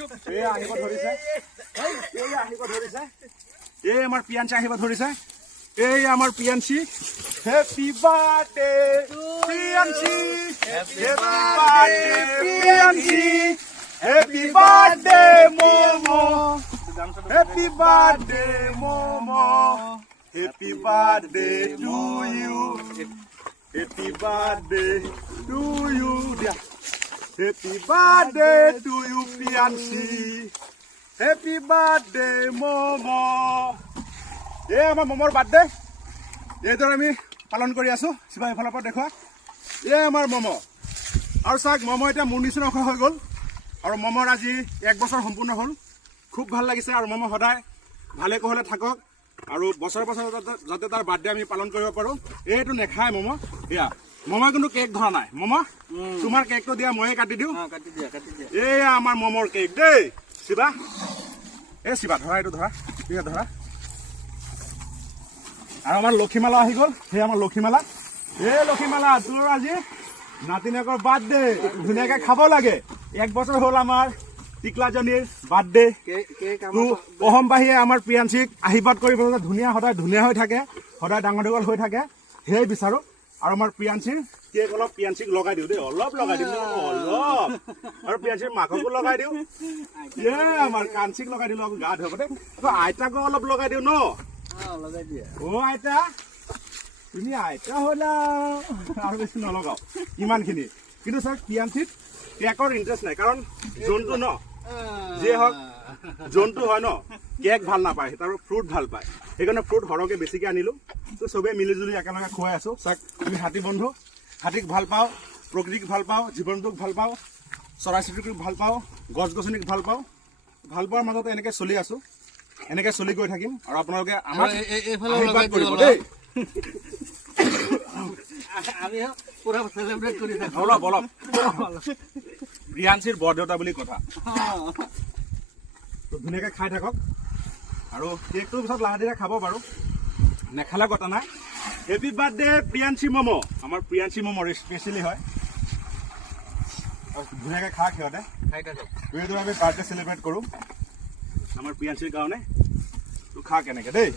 এই আহিব ধৰিছে এই আমাৰ পিয়াঞ্চি আহিব ধৰিছে এই আমাৰ Piyanchi happy birthday Piyanchi happy birthday Piyanchi happy birthday Momo happy birthday Momo happy birthday to you happy birthday to you দিয়া Happy birthday to you, Pianchi. Happy birthday, Momo. Hey, my Momo's birthday. Hey, do we পালন কৰি আছো সিবা ইফালৰ পৰা দেখুৱা এই আমাৰ মমো আৰু চাক মমো এটা মুনিছন হৈ গল আৰু মমোৰ আজি 1 বছৰ সম্পূৰ্ণ হ'ল খুব ভাল লাগিছে আৰু মমো সদায় ভালে কোহলে থাকক আৰু বছৰ বছৰ যাতে তাৰ বাৰ্থডে আমি পালন কৰিব পাৰো এইটো নেখায় মমো ইয়া মমো কিন্তু কেক ধৰা নাই মমো তোমাৰ কেকটো দিয়া ময়ে কাটি দিও কাটি দিয়া এই আমাৰ মমোৰ কেক দেই শিবা এই শিবা ধৰা এইটো ধৰা ঠিক ধৰা আৰু আমাৰ লক্ষীমালা আহি গল সেই আমাৰ লক্ষীমালা এই লক্ষীমালা তোৰ আজি নাতিনেকৰ বাৰ্থডে ধুনীয়াকে খাব লাগে 1 বছৰ হ'ল আমাৰ টিকলাজনীৰ বাৰ্থডে অহমবাহীয়ে আমাৰ প্ৰিয়াঞ্চিক আশীৰ্বাদ কৰিবলৈ ধুনীয়া সদায় ধুনীয়া হৈ থাকে সদায় ডাঙৰ দীঘল হৈ থাকে সেই বিচাৰো আৰু আমাৰ প্ৰিয়াঞ্চিৰ কেক অলপ প্ৰিয়াঞ্চিক লগাই দিওঁ দেই অলপ লগাই দিম অলপ আৰু প্ৰিয়াঞ্চিৰ মাককো লগাই দিওঁ আমাৰ কাঞ্চিক লগাই দিলো আকৌ গা ধুব দে আইতাকো অলপ লগাই দিওঁ ন লগাই দিয়া অ আইতা তুমি আইতা হলা আৰু বেছি নলগাও ইমানখিনি কিন্তু স্যাৰ প্ৰিয়াঞ্চিত কেকৰ ইণ্টাৰেষ্ট নাই কাৰণ জন্তু ন যে হওক জন্তু হয় ন কেক ভাল নাপায় তাৰ ফ্ৰুট ভাল পায় সেইকাৰণে ফ্ৰুট সৰহকে বেছিকে আনিলো তো চবে মিলিজুলি একেলগে খুৱাই আছো চাক তুমি হাতী বন্ধু হাতীক ভাল পাওঁ প্ৰকৃতিক ভাল পাওঁ জীৱনটোক ভাল পাওঁ চৰাই চিৰিকটিক ভাল পাওঁ গছ গছনিক ভাল পাওঁ ভাল পোৱাৰ মাজতে এনেকে চলি আছো এনেকে চলি গৈ থাকিম আৰু আপোনালোকে আমাক আশীৰ্বাদ কৰিব দেই আমি পুৰা সেলিব্ৰেট কৰি থাকো অলপ প্ৰিয়াঞ্চিৰ বৰদেউতা বুলি কথা তো ধুনীয়াকে খাই থাকক আৰু কেকটো পিছত লাহে খাব বাৰু নেখালা কথা নাই হেপি বাৰ্থডে প্ৰিয়াঞ্চি মমো আমাৰ প্ৰিয়াঞ্চি মমো স্পেচিয়েলি হয় ধুনীয়াকে খা সিহঁতে খাই থাকক আমি বাৰ্থডে চেলিব্ৰেট কৰোঁ আমাৰ প্ৰিয়াঞ্চিৰ কাৰণে তো খা কেনেকে দেই